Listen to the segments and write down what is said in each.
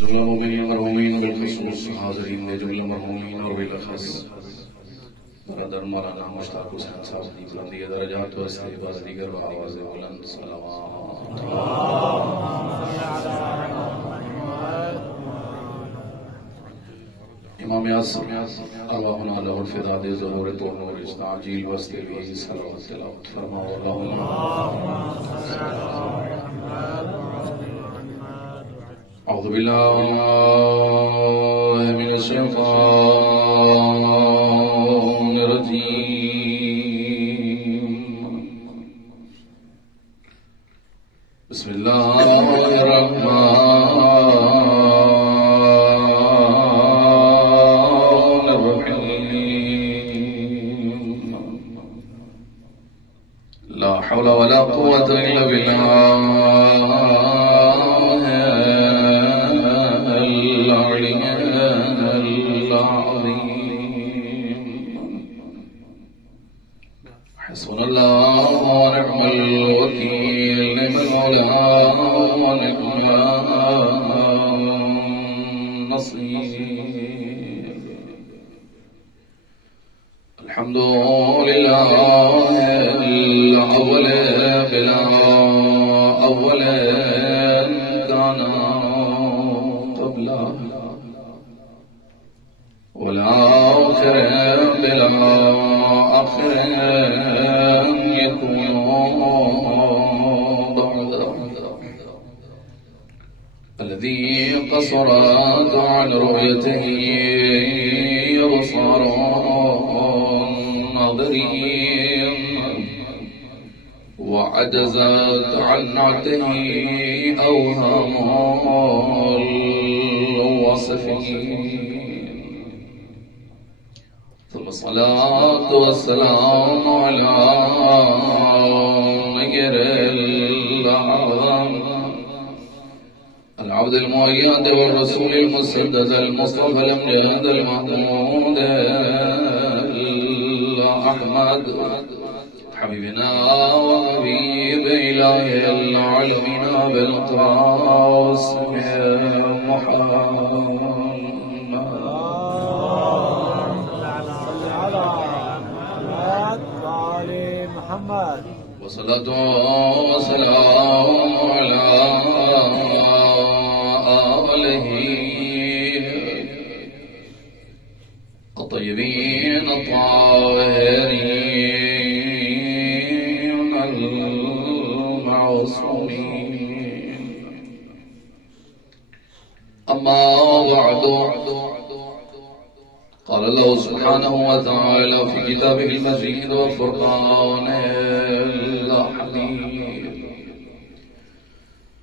جملہ مومنین مرحومین بالخصوص حاضرین دے جملہ مرحومین اور بالاخص برادر مولانا مشتاق حسین صاحب دی بلندی درجات و استعباز دیگر و آواز بلند صلوات امام اعظم اللہم لہ الفدا دے ظہور تو نور استعجیل وستی بھی صلوات تلاوت فرماؤ اللہم اعوذ باللہ من الشیطان الرجیم بسم اللہ الرحمن الرحیم لا حول ولا قوة الا باللہ حسبنا الله ونعم الوكيل نعم المولى ونعم النصير الحمد لله الأول بلا أول كان قبله والآخر بلا آخر يكون بعد الذي قصرت عن رؤيته أبصار الناظرين وعجزت عن نعته أوهام الواصفين ثم الصلاة والسلام على غير الأعظم العبد المؤيد والرسول المسدد المصطفى الأمجد المحمود أحمد حبيبنا وحبيب إله العالمين بالقاسم محمد وصلاة وسلام على آله الطيبين الطاهرين المعصومين أما بعد قال الله سبحانه وتعالى في كتابه المجيد وفرقانه الحميد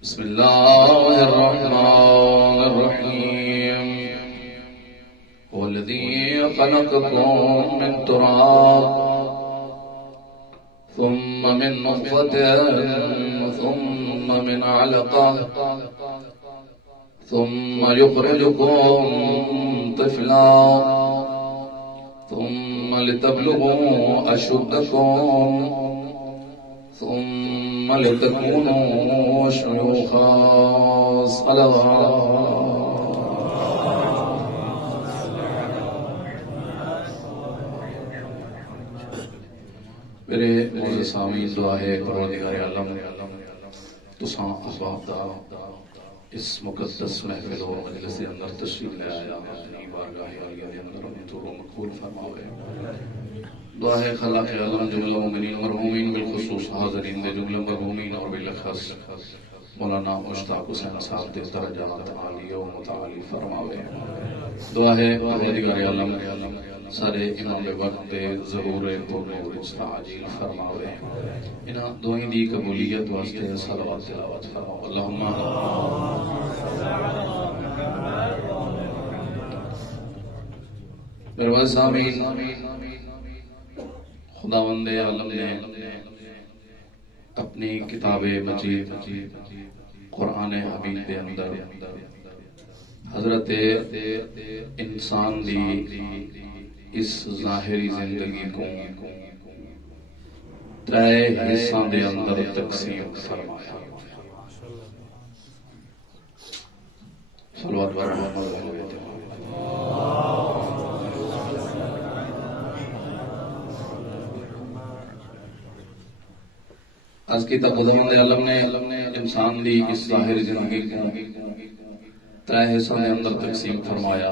بسم الله الرحمن الرحيم هو الذي خلقكم من تراب ثم من نطفة ثم من علقة ثم يخرجكم طفلا ثم لتبلغوا أشدكم ثم لتكونوا شيوخا میرے معزز سامعین دعا ہے پروردگار عالم تساں احباب دا اس مقدس محفل و مجلس کے اندر تشریف لے آیا اپنی بارگاہ عالیہ کے اندر منظور و مقبول فرماوے دعا ہے خالق عالم جملہ مومنین مرحومین بالخصوص حاضرین دے جملہ مرحومین اور بالاخص مولانا مشتاق حسین صاحب دے درجات عالیہ و متعالی فرماوے دعا ہے پروردگار عالم سارے امام وقت دے ظہور تو نور استعجیل فرماوے انہاں دعائیں دی قبولیت واسطے صلوات تلاوت فرماؤ اللہم میرے سامعین خداوند عالم نے اپنی کتاب مجید قرآن حبیب کے اندر حضرت انسان دی اس ظاہری زندگی کو ترے حصہ دے اندر تقسیم فرمایا صلوات بر محمد و بیت آج کی تقدم عالم نے انسان دی اس ظاہر زندگی کو ترے حصوں کے اندر تقسیم فرمایا.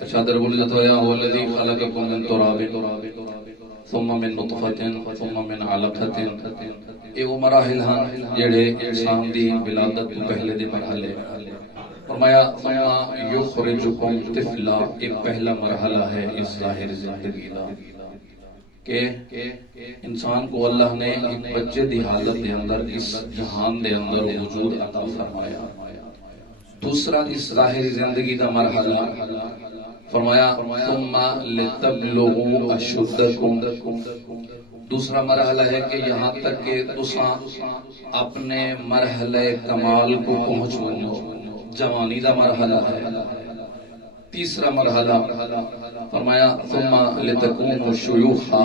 ارشاد رب العزت ہویا هو الذی خلقکم من تراب ثم من نطفة ثم من علقة. یہ وہ مراحل ہیں جڑے انسان دی ولادت تو پہلے دے مرحلے. فرمایا ثم یخرجکم طفلا. یہ پہلا مرحلہ ہے اس ظاہر زندگی دا کہ انسان کو اللہ نے ایک بچے دی حالت دے اندر اس جہان دے اندر وجود عطا فرمایا. دوسرا اس ظاہری زندگی دا مرحلہ فرمایا ثم لتبلغوا اشدکم. دوسرا مرحلہ ہے کہ یہاں تک کہ تساں اپنے مرحلہ کمال کو پہنچو. جوانی دا مرحلہ ہے. تیسرا مرحلہ فرمایا ثم لتکونوا شیوخا.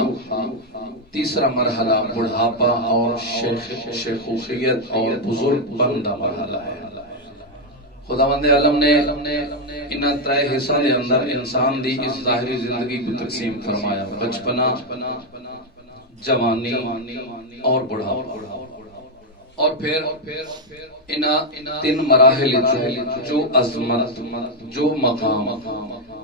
تیسرا مرحلہ بڑھاپا اور شیخوخیت اور بزرگ بندہ مرحلہ ہے. خداوند عالم نے انہاں ترے حصوں کے اندر انسان دی اس ظاہری زندگی کو تقسیم فرمایا. بچپنا، جوانی اور بڑھاپا. اور پھر انہاں تین مراحل جو عظمت، جو مقام،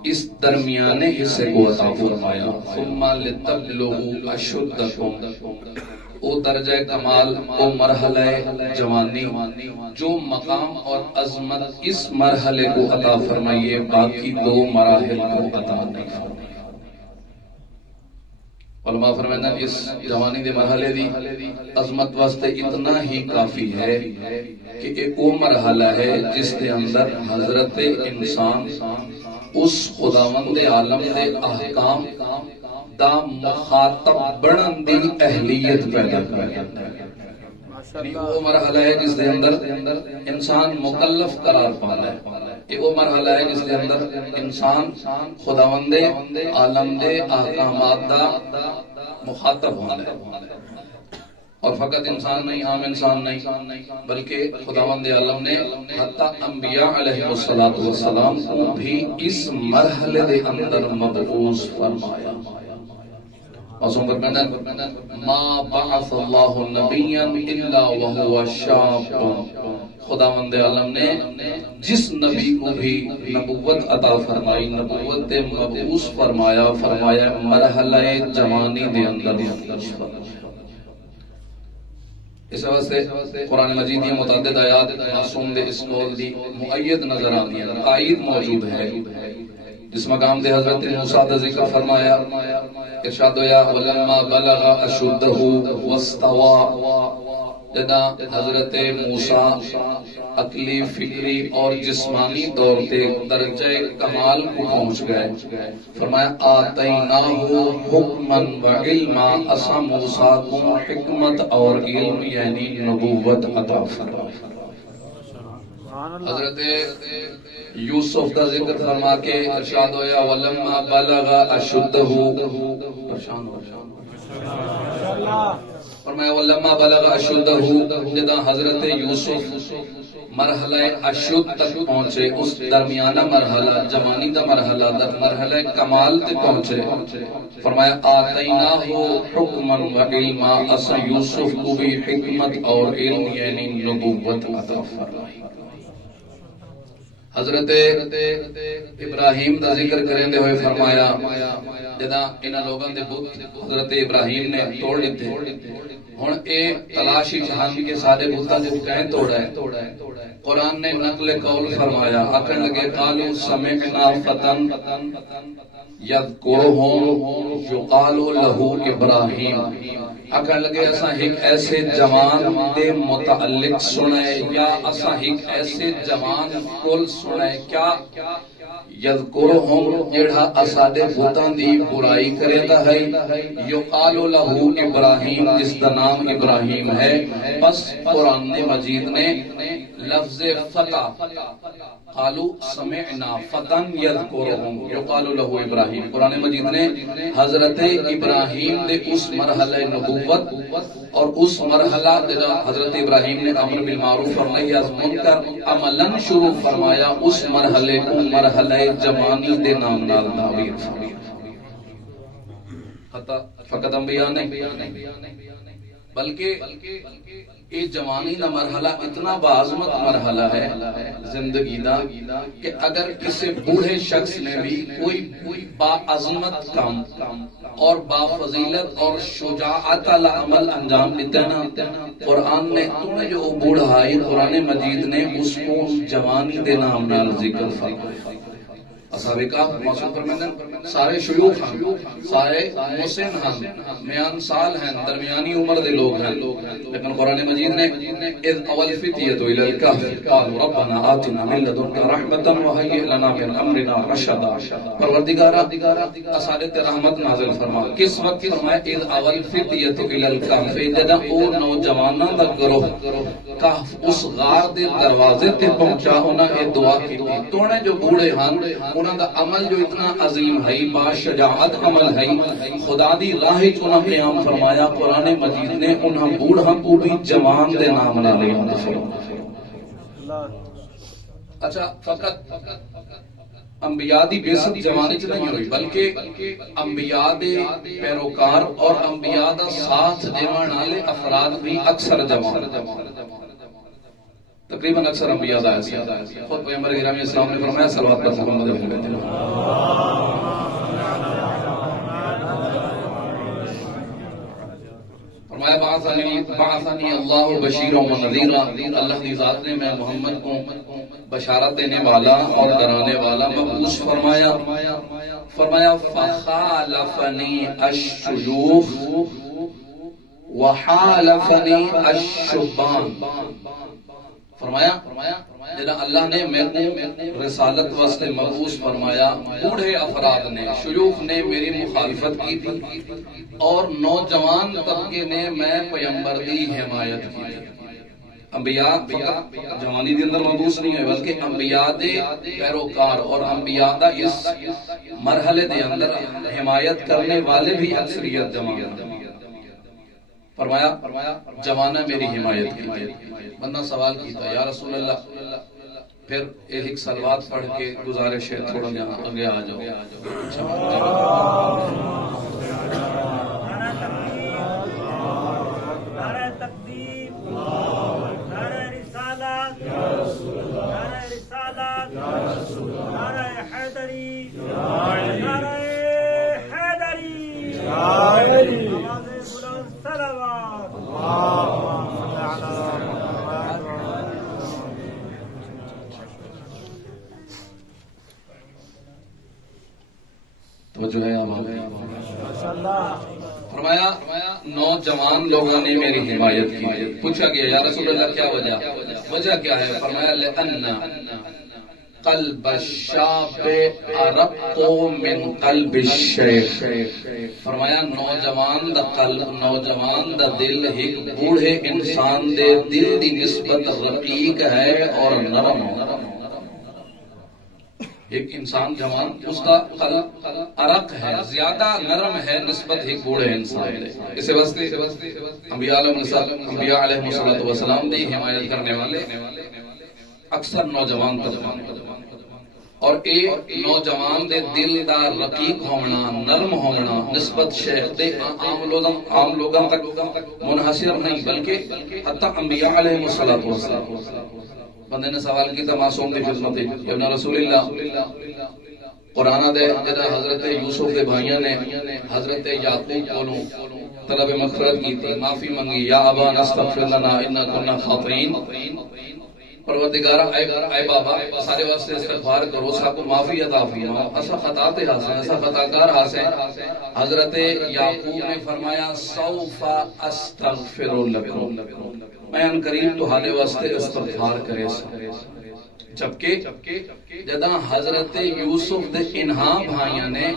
اس درمیانے حصے کو عطا فرمایا. ثم لتبلغوا اشدکم. او درجہ کمال، او مرحلہ جوانی، جو مقام اور عظمت اس مرحلے کو عطا فرمائیے، باقی دو مراحل کو عطا نہیں فرمائیے. علماء فرمائنا اس جوانی دے مرحلے دی عظمت واسطے اتنا ہی کافی ہے کہ ایک وہ مرحلہ ہے جس دے اندر حضرت انسان اس خداوند عالم دے احکام دا مخاطب بنن دی اہلیت پیدا کرتا ہے. وہ مرحلہ ہے جس دے اندر انسان مکلف قرار پانا ہے. یہ وہ مرحلہ ہے جس دے اندر انسان خداوند عالم دے احکامات دا مخاطب ہونا ہے. اور فقط انسان نہیں، عام انسان نہیں، بلکہ خداوند عالم نے حتی انبیاء علیہ السلام کو بھی اس مرحلے دے اندر مبعوث فرمایا. ما بعث اللہ نبیا الا وهو شاب. خداوند عالم نے جس نبی کو بھی نبوت عطا فرمائی، نبوت مبعوث فرمایا، فرمایا مرحلہ جوانی دے اندر. اس واسطے قرآن مجید کی متعدد آیات معصوم دے اس قول دی مؤید نظر آتی ہیں، تائید موجود ہے. جس مقام دے حضرت موسیٰ دا ذکر فرمایا، ارشاد ہویا وَلَمَّا بَلَغَ أَشُدَّهُ وَاسْتَوَى. جدا حضرت موسیٰ عقلی، فکری اور جسمانی طور تے درجہ کمال کو پہنچ گئے، فرمایا آتَيْنَاهُ حُكْمًا وَعِلْمًا. اسا موسیٰ کو حکمت اور علم یعنی نبوت عطا فرمایا. حضرت یوسف کا ذکر فرما کے ارشاد ہویا وَلَمَّا بَلَغَ أَشُدَّهُ. فرمایا وَلَمَّا بَلَغَ أَشُدَّهُ. جدا حضرت یوسف مرحلہ اشد تک پہنچے، اس درمیانہ مرحلہ، جوانی دا مرحلہ، مرحلہ کمال تک پہنچے، فرمایا آتَيْنَاهُ حُكْمًا وَعِلْمًا. اسا یوسف کو بھی حکمت اور علم یعنی نبوت عطا فرمائی. حضرت ابراہیم دا ذکر کریں دے ہوئے فرمایا جدا انہاں لوگاں دے بت حضرت ابراہیم نے توڑ لیتے، ہن اے تلاشی جہان کے سارے بتاں دے کہیں توڑا ہے. قرآن نے نقل قول فرمایا، آکھن لگے قالوا سمعنا فتن یذکرہم یقال لہ ابراہیم. آکھن لگے اسا ایک ایسے جوان دے متعلق سنائے یا اسا ایک ایسے جوان کل سنائے کیا یذکرہم جڑا اساڈے بتاں دی برائی کردا ہے، یقال لہ ابراہیم، جس دا نام ابراہیم ہے. بس قرآن مجید نے لفظ فتح قالوا سمعنا فتن یذکرہم یقال لہ ابراہیم، قرآن مجید نے حضرت ابراہیم دے اس مرحلہ نبوت اور اس مرحلہ حضرت ابراہیم نے امر بالمعروف اور نہی از منکر عملاً شروع فرمایا، اس مرحلے کو مرحلہ جوانی دے نام نال تعبیر فرمایا۔ فقط انبیاء نہیں بلکہ یہ جوانی کا مرحلہ اتنا بعظمت مرحلہ ہے زندگی دا کہ اگر کسی بوڑھے شخص نے بھی کوئی باعظمت کام اور بافضیلت اور شجاعت والا عمل انجام دیتا نا، قرآن نے تمہیں جو بوڑھائی قرآن مجید نے اس کو جوانی دے نام نال ذکر فرمایا۔ اصحاب کہف موصوف فرمائیں سارے شیوخ ہیں، سارے مسن ہیں، میان سال ہیں، درمیانی عمر دے لوگ ہیں، لیکن قرآن مجید نے اذ اول فتیت الى الکہف قالوا ربنا آتنا من لدنک رحمتا وہیئ لنا من امرنا رشدا، پروردگارا اسارت رحمت نازل فرما۔ کس وقت فرمائے اذ اول فتیت الى الکہف، جدہ او نوجواناں دا گروہ کہف اس غار دے دروازے تے پہنچا، انہاں یہ دعا کی تونے جو بوڑھے ہیں انہاں دا عمل جو اتنا عظیم ہے، با شجاعت عمل ہے، خدا دی راہ انہاں قیام فرمایا، قرآن مجید نے انہاں بوڑھاں کو بھی جوان دے نام نہ لے فرمایا۔ اچھا فقط انبیاء دی بعثت جوانی چ نہیں ہوئی بلکہ انبیاء دے پیروکار اور انبیاء دا ساتھ دیوان والے افراد بھی اکثر جوان، تقریباً اکثر انبیاء دا ایسا۔ خود پیغمبر گرامی اسلام نے فرمایا صلوات پر محمد رسول اللہ، فرمایا بعثنی اللہ بشیرا و نذیرا، اللہ دی ذات نے میں محمد کو بشارت دینے والا اور ڈرانے والا مبعوث فرمایا۔ فرمایا فخالفنی الشیوخ وحالفنی الشبان، فرمایا جنہا اللہ نے میرے رسالت واسطے مبعوث فرمایا، بوڑھے افراد نے شیوخ نے میری مخالفت کی تھی اور نوجوان طبقے نے میں پیغمبر دی حمایت کی۔ انبیاء فقط جوانی دے اندر مبعوث نہیں ہے بلکہ انبیاء دے پیروکار اور انبیاء دا اس مرحلے دے اندر حمایت کرنے والے بھی اکثریت جوان۔ فرمایا جوانہ میری حمایت کی۔ بندہ سوال کیتا یا رسول اللہ پھر ایک صلوات پڑھ کے گزارش ہے تھوڑا یہاں آگے آ جاؤ۔ نعرہ تکبیر، نعرہ رسالت، نعرہ رسالت، نعرہ حیدری، نعرہ حیدری، آواز بلند صلوات، توجہ ہے فرمایا نوجوان لوگوں نے میری حمایت کی۔ پوچھا گیا یا رسول اللہ کیا وجہ کیا ہے؟ فرمایا لأن قلب الشاب ارق من قلب الشیخ، فرمایا نوجوان دا قلب، نوجوان دا دل ایک بوڑھے انسان دے دل دی نسبت رقیق ہے اور نرم ہے۔ ایک انسان جوان اس کا قلب ارق ہے، زیادہ نرم ہے نسبت ایک بوڑھے انسان ہے۔ اس واسطے انبیاء علیہ السلام دی حمایت کرنے والے اکثر نوجوان طبقے اور ایک نوجوان دے دل دا رقیق ہونا، نرم ہونا نسبت شیخ دے عام لوگوں تک منحصر نہیں بلکہ حتی انبیاء علیہ السلام۔ بندے نے سوال کیتا معصوم دی خدمت ابن رسول اللہ، قرآن دے جدا حضرت یوسف دے بھائیاں نے حضرت یعقوب کولوں طلب مغفرت کی تھی، معافی منگی، یا ابانا استغفر لنا انا کنا خاطئین، پروردگارہ اے بابا سارے واسطے استغفار کرو، سا کو معافی عطا فرما، ایسا خطا تے ہاسے ایسا خطا کار ہاسے۔ حضرت یعقوب نے فرمایا سوف استغفر لکم، میں ان قریب تو حالے واسطے استغفار کرے سا۔ جبکہ جدہ حضرت یوسف دے انہاں بھائیاں نے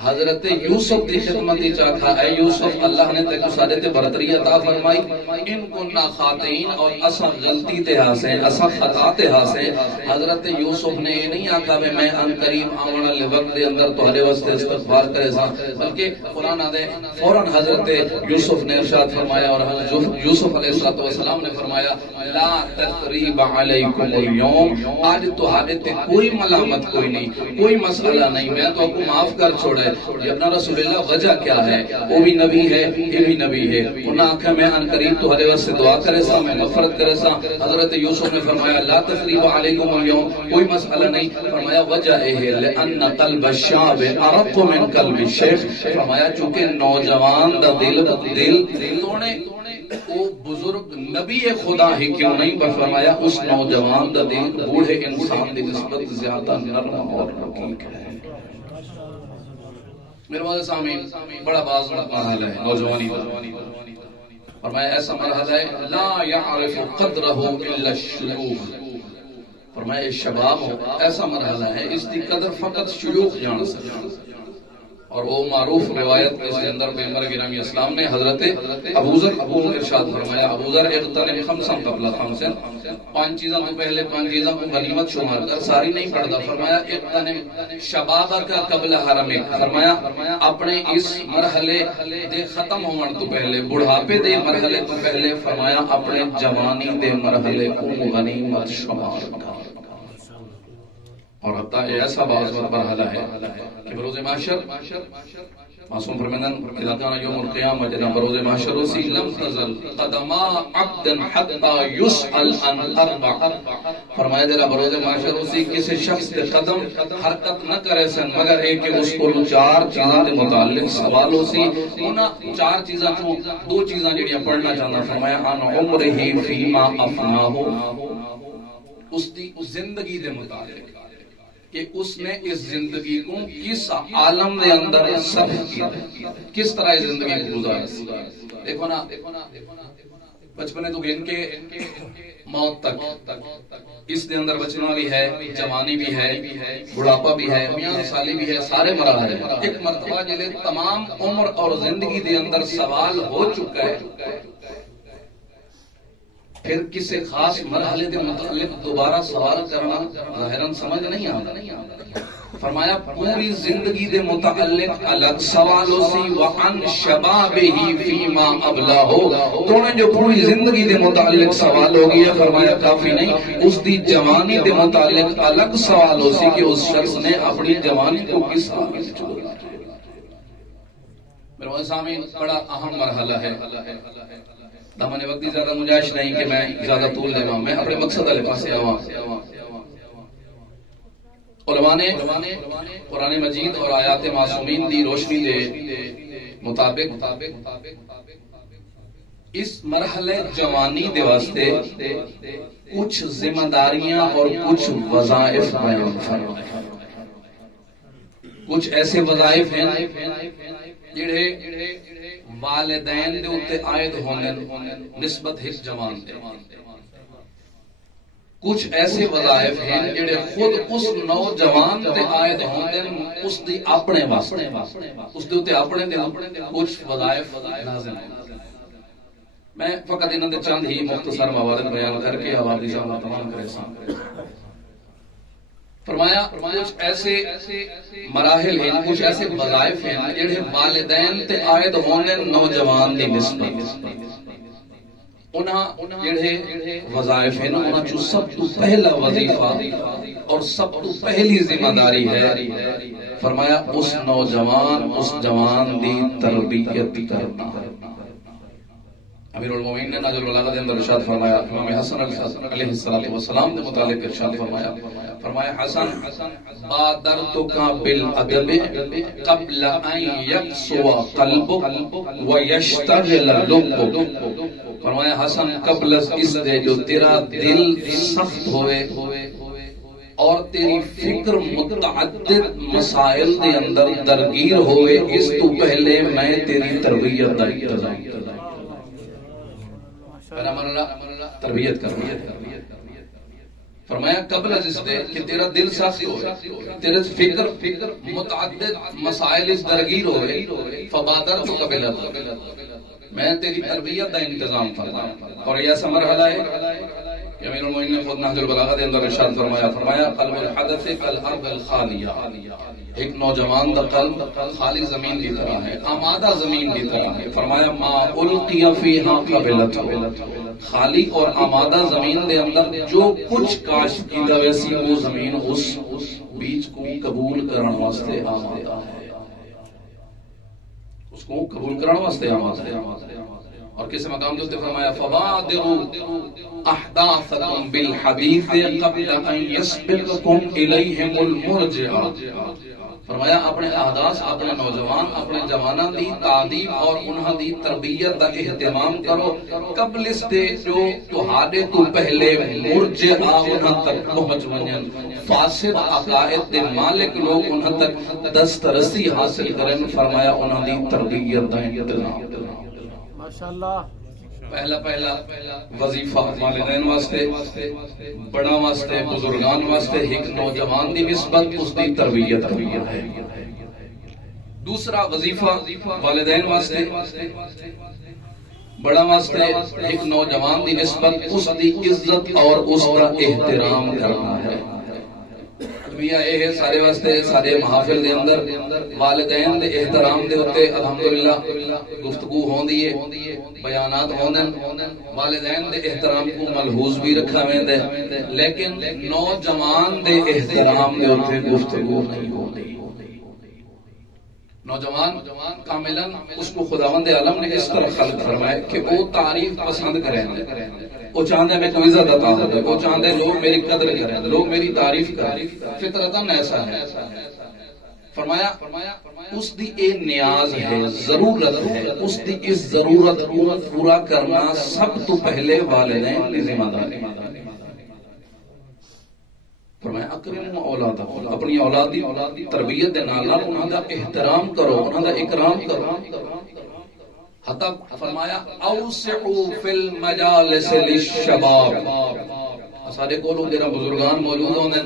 حضرت یوسف دی خدمت چاہتا اے یوسف اللہ نے تے کو سارے تے برتری عطا فرمائی ان کننا خاطئین اور اسا غلطی تے ہاسے اسا خطا تے ہاسے حضرت یوسف نے یہ نہیں آکھا کہ میں ان قریب آمنا لے وقت دے اندر تہاڈے واسطے استغفار کرے سا بلکہ قرآن دے فوراً حضرت یوسف نے ارشاد فرمایا اور حضرت یوسف علیہ السلام نے فرمایا لا تثریب علیکم اليوم آج تو حالت کوئی ملامت کوئی نہیں کوئی مسئلہ نہیں میں تو آپ کو معاف کر چھوڑے یہ اپنا رسول اللہ وجہ کیا ہے وہ بھی نبی ہے یہ بھی نبی ہے انہاں آنکھا میں ان قریب تو حضرت سے دعا کرے سا میں مغفرت کرے سا حضرت یوسف نے فرمایا لا تثریب علیکم اليوم کوئی مسئلہ نہیں فرمایا وجہ ہے لأن قلب الشاب ارق من قلب الشیخ فرمایا چونکہ نوجوان دا دل توڑے وہ بزرگ نبی خدا ہی کیوں نہیں پر فرمایا اس نوجوان دا دل بوڑھے انسان دی نسبت زیادہ نرم اور رقیق ہے میرے مولا سامین بڑا باز مرحلہ ہے نوجوانی فرمایا ایسا مرحلہ ہے لا يعرف قدرہ الا الشیوخ فرمایا شباب ایسا مرحلہ ہے اس دی قدر فقط شیوخ جان سکتا اور وہ معروف روایت اس کے اندر پیغمبر گرامی اسلام نے حضرت ابوذر ارشاد فرمایا ابوذر اغتنم خمسا قبل خمس پانچ چیزوں کو پہلے پانچ چیزوں کو غنیمت شمار کر ساری نہیں پڑھتا فرمایا اغتنم شبابک قبل حرمک فرمایا اپنے اس مرحلے دے ختم ہونے تو پہلے بڑھاپے دے مرحلے تو پہلے فرمایا اپنے جوانی دے مرحلے کو غنیمت شمار کر اور حتیٰ ایسا بعض مرحلہ ہے کہ بروز محشر معصوم فرمیدن اذا کان یوم القیامت جنا بروز محشر اسی لم تزل قدما عبد حتی یسأل عن اربع فرمایا دیرا بروز محشر اسی کسی شخص کے قدم حرکت نہ کرے سن مگر ایک کہ اس کو چار چیزاں دے متعلق سوال ہو سی انہاں چار چیزاں تو دو چیزاں جڑیاں پڑھنا چاہنا فرمایا عن عمرہ فیما افناہ اس دی زندگی دے متعلق کہ اس نے اس زندگی کو کس عالم دے اندر صرف کیا کس طرح زندگی کو گزارا دیکھو نا بچپنے تو گن کے موت تک اس دے اندر بچنا بھی ہے جوانی بھی ہے بڑھاپا بھی ہے میاں سالی بھی ہے سارے مراحل ہیں ایک مرتبہ جلے تمام عمر اور زندگی دے اندر سوال ہو چکا ہے پھر کسی خاص مرحلے کے متعلق دوبارہ سوال کرنا ظاہراً سمجھ نہیں آتا فرمایا پوری زندگی دے متعلق الگ سوالوں سی وعن شبابہ فیما ابلاہو تو نے جو پوری زندگی دے متعلق سوال ہو گیا فرمایا کافی نہیں اس دی جوانی دے متعلق الگ سوالوں سی کہ اس شخص نے اپنی جوانی کو کس طرح سے چھوڑا میرے سامنے بڑا اہم مرحلہ ہے دامن وقتی زیادہ مجاش نہیں کہ میں زیادہ طول لے میں اپنے مقصد علیہ پاسے آواں علماء نے قرآن مجید اور آیات معصومین دی روشنی دے مطابق اس مرحلے جوانی دے واسطے کچھ ذمہ داریاں اور کچھ وظائف بیان فرمائے کچھ ایسے وظائف ہیں جڑے والدین دے اتے عائد ہونے نسبت ہس جوان دے کچھ ایسے وظائف ہیں جڑے خود اس نوجوان دے عائد ہونے اس دی اپنے واسطے اس دے اتے اپنے دے کچھ وظائف لازم ہیں میں فقط انہوں نے چند ہی مختصر موارد بیان کر کے آوازی جانا تمام کرے سامنے فرمایا کچھ ایسے مراحل ہیں کچھ ایسے وظائف ہیں جڑے والدین تے عائد ہونے نوجوان دی نسبت انہاں جڑے وظائف ہیں انہاں جو سب تو پہلا وظیفہ اور سب تو پہلی ذمہ داری ہے فرمایا اس نوجوان اس جوان دی تربیت کرنا امیر المومنین نے ناجل البلاغہ دے اندر ارشاد فرمایا امام حسن علیہ السلام دے متعلق ارشاد فرمایا حسن بادرتک بالادب قبل ان یقسو قلبک ویشتغل لبک فرمایا حسن قبل اس دے جو تیرا دل سخت ہوئے اور تیری فکر متعدد مسائل دے اندر درگیر ہوئے اس تو پہلے میں تیری تربیت انتظام کروں تربیت کر فرمایا قبل از اس دے کہ تیرا دل سخت ہوئے، تیرے فکر متعدد مسائل اس درگیر ہوئے، فبادر تو قبل میں تیری تربیت دا انتظام فرمایا. اور یہ ایسا مرحلہ ہے کہ امیر المومنین نے خود نہج البلاغہ دے اندر ارشاد فرمایا قلب الحدث کالارض الخالیہ، ایک نوجوان دا قلب خالی زمین کی طرح ہے، آمادہ زمین کی طرح ہے. فرمایا ما القی فیہا قبلت، خالی اور آمادہ زمین دے اندر جو کچھ کاشت کی دا ویسی وہ زمین اس بیج کو قبول کرن واسطے آمادہ ہے، اس کو قبول کرن واسطے آمادہ ہے. اور کسی مقام دوستے فرمایا فَبَادِرُوا أَحْدَاثَكُمْ بِالْحَدِيثِ قَبْلَ أَنْ يَسْبِقَكُمْ إِلَيْهِمُ الْمُرْجِعَ. فرمایا اپنے احداث، اپنے نوجوان، اپنے جواناں دی تعلیم اور انہاں دی تربیت دا اہتمام کرو قبل اس دے جو تہاڈے تو پہلے مرجع انہاں تک پہنچ ونجن، فاسد عقائد دے مالک لوگ انہاں تک دسترسی حاصل کرن. فرمایا انہاں دی تربیت دا انتظام. ماشاءاللہ. پہلا وظیفہ والدین واسطے، بڑا واسطے، بزرگان واسطے ایک نوجوان دی نسبت اس دی تربیت ہے. دوسرا وظیفہ والدین واسطے، بڑا واسطے ایک نوجوان دی نسبت اس دی عزت اور اس کا احترام کرنا ہے. یہ سارے واسطے سارے محافل دے اندر والدین دے احترام دے ہوتے الحمدللہ گفتگو ہوندی ہے، بیانات ہوندن، والدین دے احترام کو ملحوظ بھی رکھا ویندے، لیکن نوجوان دے احترام دے ہوتے گفتگو نہیں ہوندی. نوجوان کاملاً اس کو خداوند عالم نے اس طرح خلق فرمایا کہ وہ تعریف پسند کریں، وہ چاہتے میں کوئی عزت عطا ہو، وہ چاہتے لوگ میری قدر کریں، لوگ میری تعریف کریں. فطرتاً ایسا ہے. فرمایا اس دی اے نیاز ہے، ضرورت ہے، اس دی اس ضرورت کو پورا کرنا سب تو پہلے والدین کی ذمہ داری. فرمایا اکرموا اولادکم، اپنی اولاد دی تربیت دے نال انہاں دا احترام کرو، انہاں دا اکرام کرو. حتی فرمایا اوسعوا فی المجالس للشباب. سارے کولوں جڑا بزرگان موجود ہوندے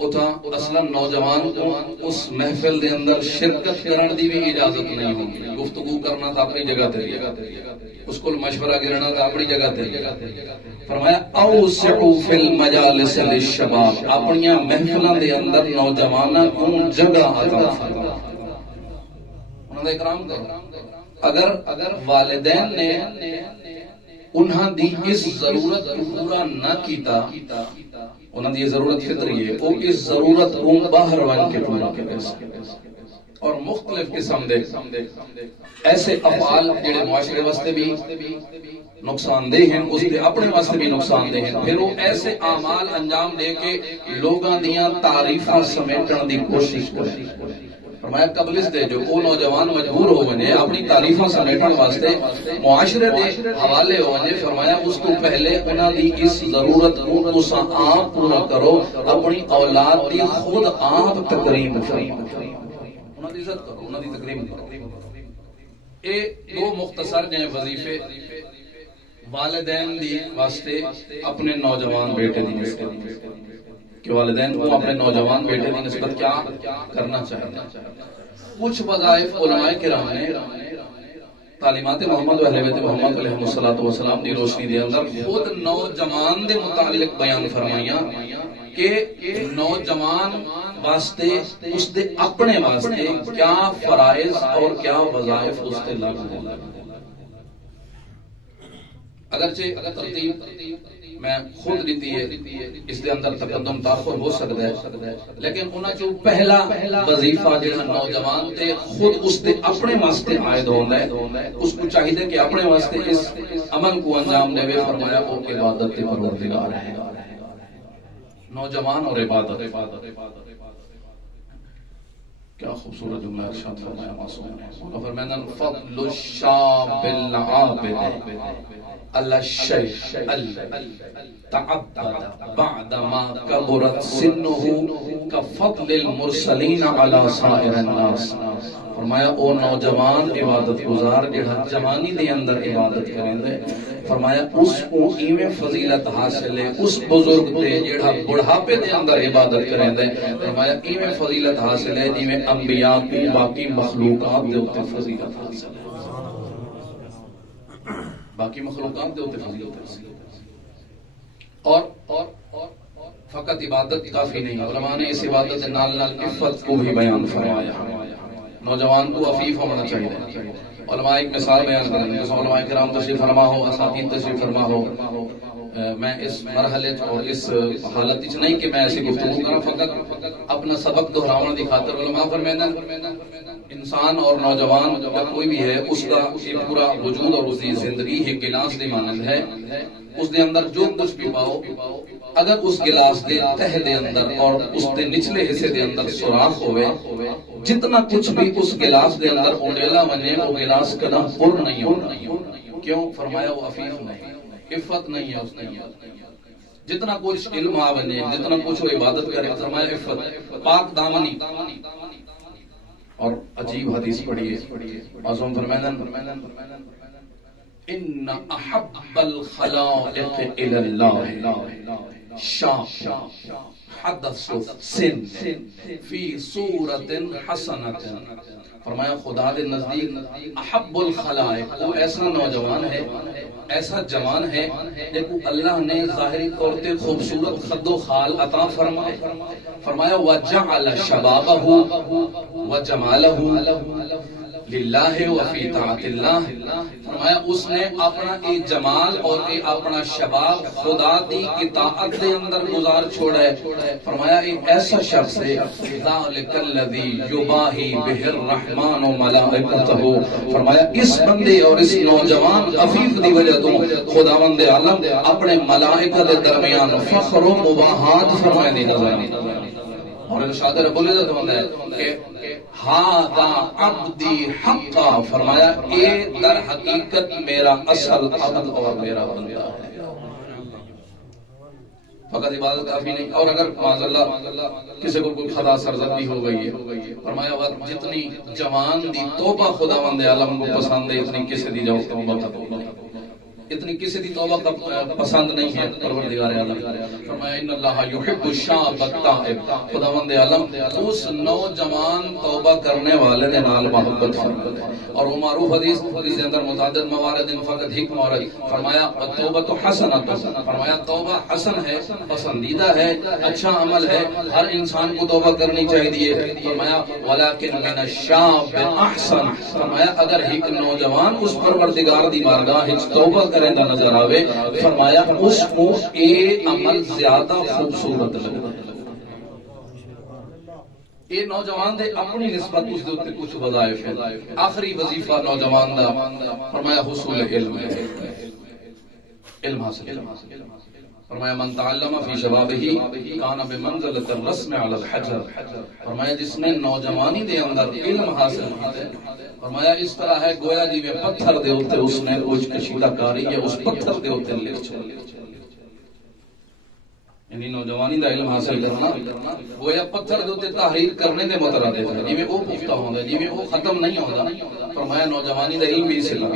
اتھا اصلا نوجوان کو اس محفل دے اندر شرکت کرن دی بھی اجازت نہیں ہوگی. گفتگو کرنا تھا اپنی جگہ تے، اس کو مشورہ کرنا تھا اپنی جگہ تے. فرمایا اوسعوا فی المجالس للشباب، اپنی محفلاں دے اندر نوجواناں کو جگہ عطا فرماؤ، انہاں دا اکرام کرو. اگر والدین نے انہاں دی اس ضرورت کو پورا نہ کیتا، انہاں دی ضرورت فطری ہے، وہ اس ضرورت کو باہر ون کے پورا کرے. اور مختلف قسم دے ایسے افعال جڑے معاشرے واسطے بھی نقصان دہ ہیں، اس کے اپنے واسطے بھی نقصان دہ ہیں. پھر وہ ایسے اعمال انجام دے کے لوگاں دیاں تعریفاں سمیٹن دی کوشش کریں. فرمایا قبل اس دے جو وہ نوجوان مجبور ہو ونے اپنی تعریفاں سمیٹن واسطے معاشرے دے حوالے ہو ونے. فرمایا اس کو پہلے انہاں دی اس ضرورت کو تساں آپ پورا کرو، اپنی اولاد دی خود آپ تکریم کرو، انہاں دی عزت کرو، انہاں دی تکریم کرو. اے دو مختصر جائیں وظیفے والدین دی واسطے اپنے نوجوان بیٹے دی نسبت، کہ والدین کو اپنے نوجوان بیٹے کی نسبت کیا کرنا چاہتے ہیں. کچھ وظائف علماء کرام نے تعلیمات محمد و اہل بیت محمد علیہ السلام دی روشنی دے اندر خود نوجوان دے متعلق بیان فرمائیاں کہ نوجوان واسطے اس دے اپنے واسطے کیا فرائض اور کیا وظائف اس دے لاگو ہیں. اگرچہ ترتیب میں خود دیتی ہے، اس دے اندر تقدم تاخر ہو سکتا ہے، لیکن انہاں جو پہلا وظیفہ جڑا نوجوان تے خود اس دے اپنے واسطے عائد ہوندا ہے، اس کو چاہیے کہ اپنے واسطے اس عمل کو انجام دے. فرمایا وہ عبادت پروردگار ہے. نوجوان اور عبادت، کیا خوبصورت جملہ ارشاد فرمایا معصوم نے. فرمایا فضل الشاب العابد الشيخ تعبد بعدما كبرت سنه کفضل المرسلین علی سائر الناس. فرمایا او نوجوان عبادت گزار جڑا جوانی دے اندر عبادت کریندے، فرمایا اس کو ایویں فضیلت حاصل ہے اس بزرگ تے جڑا بڑھاپے دے اندر عبادت کریندے، فرمایا ایویں فضیلت حاصل ہے جویں انبیاء کو باقی مخلوقات دے اوتے فضیلت حاصل ہے. باقی مخلوقات دے اوتے فضیلت حاصل ہے. اور فقط عبادت کافی نہیں، علماء نے اس عبادت کے نال نال عفت کو بھی بیان فرمایا. نوجوان کو عفیف ہونا چاہیے. علماء ایک مثال بیان کریں گے. علماء کرام تشریف فرما ہو، اساتید تشریف فرما ہو. میں اس مرحلے اور اس حالت وچ نہیں کہ میں ایسی گفتگو کروں، فقط اپنا سبق دہراون دی خاطر علماء فرماندے انسان اور نوجوان یا کوئی بھی ہے اس کا پورا وجود اور اس کی زندگی ایک گلاس دی مانند ہے. اس دے اندر جو کچھ بھی پاؤ، اگر اس گلاس دے تہ دے اندر اور اس دے نچلے حصے دے اندر سوراخ ہوئے، جتنا کچھ بھی اس گلاس دے اندر اونڈیلا بنے وہ گلاس کدا پر نہیں ہونا. کیوں؟ فرمایا وہ عفیف نہیں، عفت نہیں ہے اس نے. جتنا کچھ علم آ بنے، جتنا کچھ وہ عبادت کرے، فرمایا عفت، پاک دامنی. اور عجیب حدیث پڑھی ہے، معصوم فرمایا ان احب الخلائق الى اللہ شاہ حدث سن فی صورت حسنۃ. فرمایا خدا دے نزدیک احب الخلائق وہ ایسا نوجوان ہے، ایسا جوان ہے جب اللہ نے ظاہری طور پہ خوبصورت خد و خال عطا فرمائے. فرمایا وجعل شبابہ وجمالہ للہ وفی طاعت اللہ. فرمایا اس نے اپنا ایک جمال اور اپنا شباب خدا دی اطاعت دے اندر گزار چھوڑا ہے. فرمایا ایک ایسا شخص ہے ذالک الذی یباہی بہ الرحمن ملائکتہ. فرمایا اس بندے اور اس نوجوان عفیف دی وجہ تو خداوند عالم اپنے ملائکہ دے درمیان فخر و مباحات فرمائے دی نظر. اور ارشاد رب العزت ہوتا ہے کہ ہذا عبدی حقا. فرمایا اے در حقیقت میرا اصل عبد اور میرا بندہ ہے. فقط عبادت کافی نہیں. اور اگر معاذ اللہ کسی کو کوئی خطا سرزدی ہو گئی ہے، فرمایا جتنی جوان دی توبہ خداوند عالم کو پسند ہے اتنی کسی دی جو توبہ اتنی کسی دی توبہ کا پسند نہیں ہے پروردگار عالم. فرمایا ان اللہ یحب الشاب التائب. خداوند عالم اس نوجوان توبہ کرنے والے دے نال محبت فرماتا ہے. اور وہ معروف حدیث کے اندر متعدد موارد فقط ایک مورد فرمایا توبہ حسنۃ. فرمایا توبہ حسن ہے، پسندیدہ ہے، اچھا عمل ہے، ہر انسان کو توبہ کرنی چاہیے. فرمایا ولکن من الشاب احسن. فرمایا اگر ایک نوجوان اس پروردگار دی بارگاہ وچ توبہ کرنے نظر آوے، فرمایا اس کو اے عمل زیادہ خوبصورت لگتا ہے. یہ نوجوان دے اپنی نسبت اس دے اوپر کچھ وظائف ہیں. آخری وظیفہ نوجوان دا فرمایا حصول علم ہے، علم حاصل. فرمایا من تعلم فی شبابہ کان بمنزلۃ الرسم علی الحجر. فرمایا جس نے نوجوانی دے اندر علم حاصل کیا، فرمایا اس طرح ہے گویا جی میں پتھر دے اوتے اس نے کچھ کشیدہ کاری ہے اس پتھر دے اوتے لکھ چھوڑی. یعنی نوجوانی دا علم حاصل کرنا گویا پتھر دے اوتے تحریر کرنے دے مترادف ہے. جویں وہ پختہ ہوندا، جویں وہ ختم نہیں ہوندا. فرمایا نوجوانی دا علم بھی اس علم.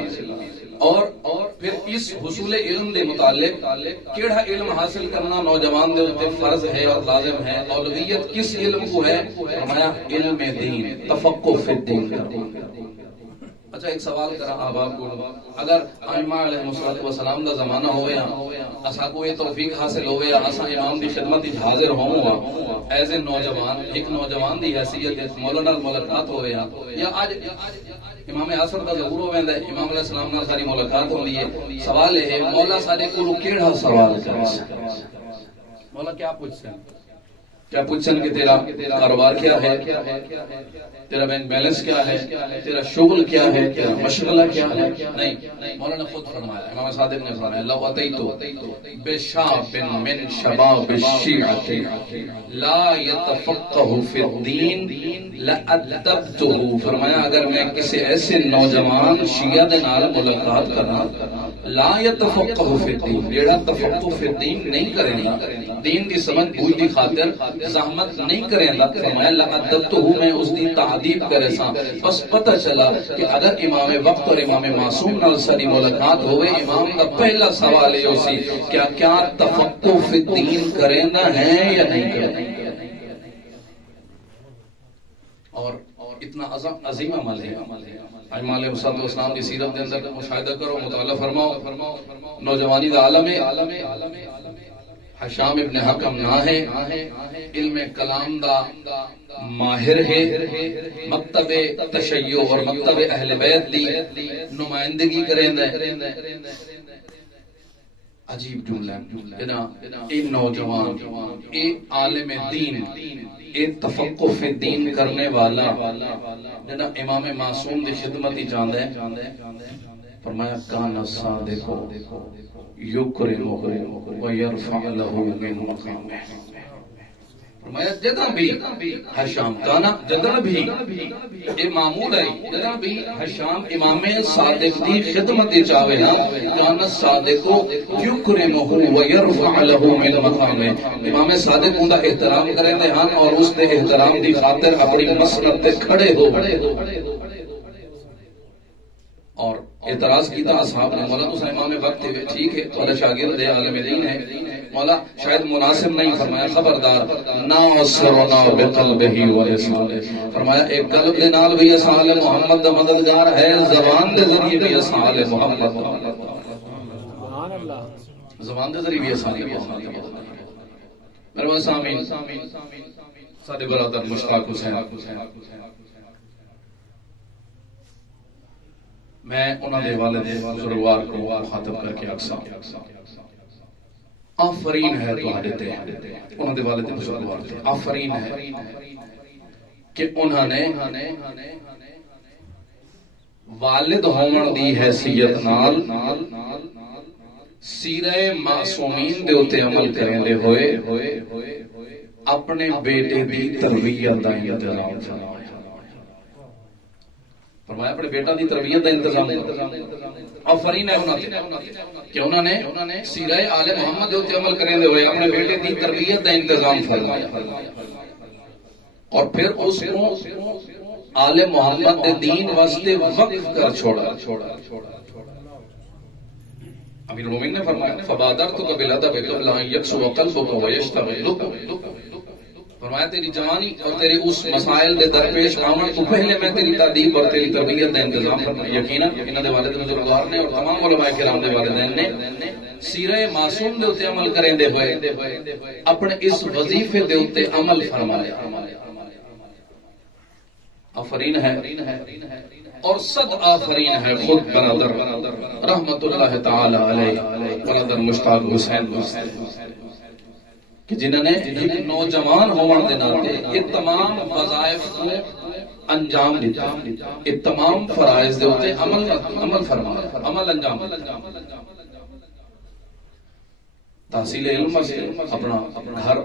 اور پھر اس حصول علم دے متعلق کیڑا علم حاصل کرنا نوجوان دے اوتے فرض ہے اور لازم ہے. اولویت کس علم کو ہے؟ فرمایا علم دین، تفقہ فی الدین. اچھا ایک سوال کرا آپ کو، اگر ائمہ علیہ السلام دا زمانہ ہوئے اسا کو یہ توفیق حاصل ہوئے اسا امام دی خدمت وچ حاضر ہوں ایز اے نوجوان، ایک نوجوان دی حیثیت مولا نال ملاقات ہوئے یا آج امام عصر دا ظہور ہوئے ہے، امام علیہ السلام نال ساری ملاقات ہوندی ہے. سوال ہے مولا سارے کو کیڑا سوال کرے؟ مولا کیا پوچھتے ہیں؟ کیا پوچھن کہ تیرا کاروبار کیا ہے، تیرا بینک بیلنس کیا ہے، تیرا شغل کیا ہے، تیرا مشغلہ کیا ہے؟ نہیں، مولا نے خود فرمایا، امام صادق نے فرمایا لو اتیتو بشاب من شباب الشیعۃ لا یتفقہ فی الدین لأدبتہ. فرمایا اگر میں کسی ایسے نوجوان شیعہ دے نال ملاقات کرنا لا یتفقہ فی الدین، جیڑا تفقہ فی الدین نہیں کرے گا، دین دی سمجھ بوجھ دی خاطر زحمت نہیں کریں دا فرمایا لعدت ہوں میں اس دی تعدیب کرے سا بس پتہ چلا کہ اگر امام وقت اور امام معصوم نال ساری ملاقات ہوئے امام کا پہلا سوال یہ اسی کیا تفقہ فی الدین کرنا ہے یا نہیں کرنا اور اتنا عظیم عمل ہے امام حسین اسلام کی سیرت کے اندر مشاہدہ کرو مطالعہ فرماؤ نوجوانی دا عالم ہے حشام ابن حکم نہ ہے علم کلام دا ماہر ہے مکتب تشیع اور مکتب اہل بیت دی نمائندگی کریں دے عجیب جملہ اے نوجوان اے عالم دین اے تفقہ فی دین کرنے والا جنا امام معصوم دی خدمت ہی جاندے فرمایا کان صادق یکرمہ ویرفع لہ من مقامہ فرمایا جدہ بھی حشام کانا جدہ بھی اے معمول ہے جدہ بھی حشام امام صادق دی خدمت چاہوے نا کانا صادق یکرمہ ویرفع لہ من مقامہ امام صادق اندہ احترام کریں دے ہاں اور اس دے احترام دی خاطر اپنی مسند تے کھڑے ہو اور اعتراض کیتا اصحاب نے مولا تو امام وقت ہے ٹھیک ہے تو شاگرد ہے عالم دین ہے مولا شاید مناسب نہیں فرمایا خبردار ناصرنا بقلبہ ولسانہ فرمایا ایک قلب دے نال بھی اصحاب محمد دا مددگار ہے زبان دے ذریعے بھی اصحاب محمد سبحان اللہ زبان دے ذریعے بھی اصحاب محمد میرے سامعین سارے برادر مشتاق حسین میں انہوں نے والد بزرگوار کو مخاطب کر کے اکثر آفرین ہے تمہارے تے انہوں نے والد بزرگوار تھے آفرین ہے کہ انہوں نے والد ہومن دی حیثیت نال سیرہ معصومین دے اتے عمل کریں دے ہوئے اپنے بیٹے دی تربیت دا انتظام فرمایا فرمایا اپنے بیٹا دی تربیت دا انتظام آفرین ہے کہ انہوں نے سیرہ آل محمد جو تے عمل کریں دے ہوئے اپنے بیٹے دی تربیت دا انتظام فرمایا اور پھر اس کو آل محمد دے دین واسطے وقف کر چھوڑا امیر المومنین نے فرمایا فبادرتک بالادب قبل ان یکسو قلبک ویشتغل فرمایا تیری جوانی اور تیری اس مسائل دے درپیش آمن تو پہلے میں تیری تعدیب اور تیری تربیت دے انتظام فرمایا یقینا انہاں دے والد بزرگوار نے اور تمام علماء کرام دے والدین نے سیرہ معصوم دے اتے عمل کریں دے ہوئے اپنے اس وظیفے دے اتے عمل فرمایا آفرین ہے اور صد آفرین ہے خود برادر رحمت اللہ تعالی علیہ برادر مشتاق حسین کہ جنہوں نے نوجوان ہونے دے ناتے یہ تمام وظائف کو انجام دیتا یہ تمام فرائض دے ہوتے عمل فرمایا عمل انجام تحصیل علم سے اپنا گھر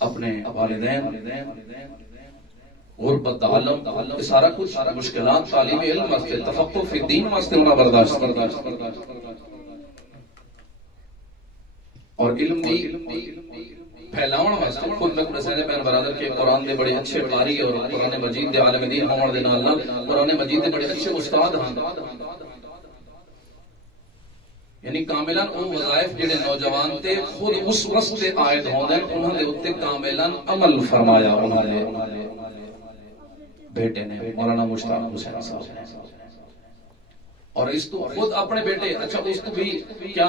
اپنے والدین غربت عالم سارا کچھ مشکلات تعلیم علم واسطے تفقہ فی الدین واسطے انہاں برداشت اور علم دی پھیلاؤن واسطے خود میں رسول بین برادر کے قرآن دے بڑے اچھے قاری اور قرآن مجید دے عالم دین ہون دے نال قرآن مجید دے بڑے اچھے استاد ہیں یعنی کاملاً وہ وظائف جڑے نوجوان تے خود اس وقت عائد ہوندے انہوں نے اتے کاملاً عمل فرمایا انہوں نے بیٹے نے مولانا مشتاق حسین صاحب اور اس تو خود اپنے بیٹے اچھا اس کو بھی کیا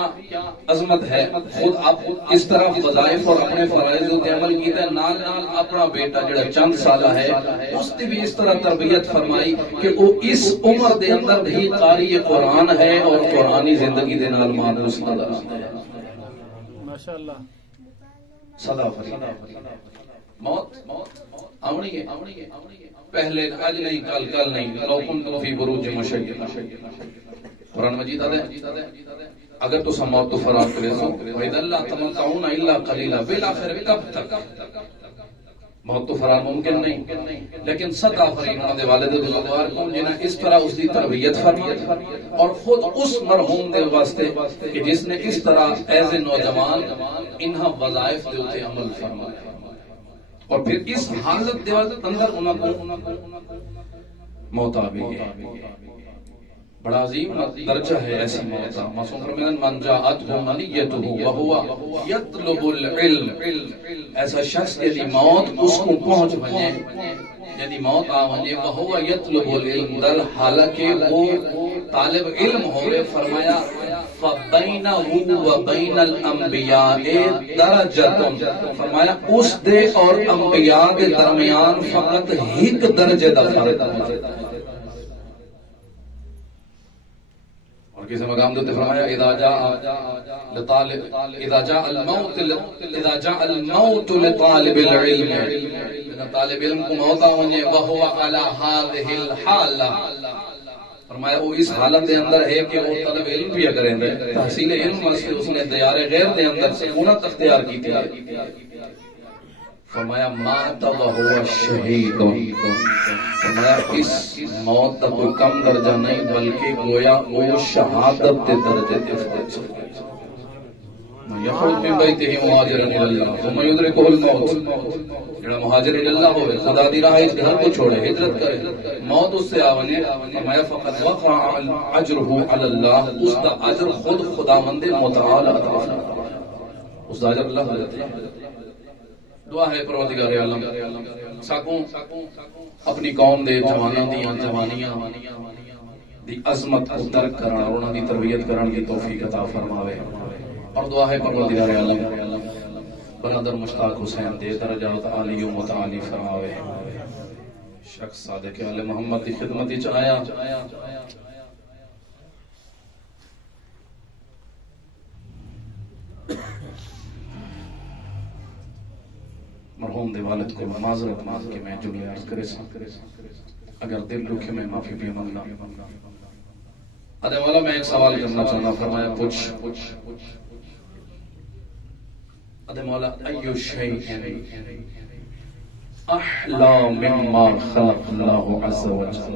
عظمت ہے خود آپ اس طرح وظائف اور اپنے فرائض کو عمل کیتا ہے نال نال اپنا بیٹا جڑا چند سالہ ہے اس نے بھی اس طرح تربیت فرمائی کہ وہ اس عمر دے اندر بھی قاری قرآن ہے اور قرآنی زندگی دے نال مانوس نظر آتا ہے ماشاءاللہ صدا فرید موت آمنی ہے پہلے آج نہیں کل نہیں لو کنتم فی بروج مشیدہ قرآن مجید آدھے اگر تو موت تو فرار کرے سو وَإِذَا لَا تَمَتَّعُونَ إِلَّا قَلِيلًا بالآخر کب تک موت تو فرار ممکن نہیں، لیکن صد آفرین انہوں نے والد بزرگوار کو جنہاں اس طرح اس کی تربیت فرمائی اور خود اس مرحوم دے واسطے کہ جس نے اس طرح ایز نوجوان انہاں وظائف دے ہوتے عمل فرمایا، اور پھر اس حالت دے اندر انہوں کو موت آ گئی ہے۔ بڑا عظیم درجہ ہے ایسی موت کا۔ معصوم فرماتے من جاءته منیته وهو يطلب العلم، ایسا شخص یعنی موت اس کو پہنچ بنے، یعنی موت آ بنے وهو يطلب العلم، در حالانکہ وہ طالب علم ہوئے، فرمایا فَبَيْنَهُ وَبَيْنَ الْأَنْبِيَاءِ دَرَجَةٌ، فرمایا اس دے اور انبیاء کے درمیان فقط ایک درجے دا فرق ہے۔ اور کسی مقام دیتے فرمایا اذا جاء الموت لطالب العلم، طالب علم کو موت آنے وہو علی هذه الحالہ، فرمایا وہ اس حالت دے اندر ہے کہ وہ طلب علم بھی کریں دے، تحصیل علم واسطے اس نے دیار غیر دے اندر سکونت اختیار کی تھی۔ فرمایا مات وہو شہید، فرمایا اس موت کا کوئی کم درجہ نہیں بلکہ گویا وہ شہادت کے درجے دے۔ یخرج من بیتہ مہاجرا الی اللہ ثم یدرکہ الموت، جڑا مہاجر الی اللہ ہوئے خدا دی راہ اس گھر کو چھوڑے ہجرت کرے، موت اس سے آونے، فرمایا فقد وقع اجرہ علی اللہ، اس کا اجر خود خداوند متعال عطا فرمائے، اس کا اجر اللہ دیتا ہے۔ دعا ہے پروردگار عالم ساکوں اپنی قوم دے جوانیاں دی عظمت کو درک کرنا اور انہاں دی تربیت کرن کی توفیق عطا فرماوے، اور دعا ہے پروردگار عالم برادر مشتاق حسین دے درجات عالی و متعالی فرماوے۔ شخص صادق آل محمد دی خدمت وچ آیا، مرحوم دے والد کو معذرت مانگ کے میں جملے عرض کرے سا، اگر دل رکھے میں معافی بھی مانگنا۔ ادھے والا میں ایک سوال کرنا چاہنا، فرمایا پوچھ ادھے مولا ایو شیء احلا مما خلق اللہ عز و جل،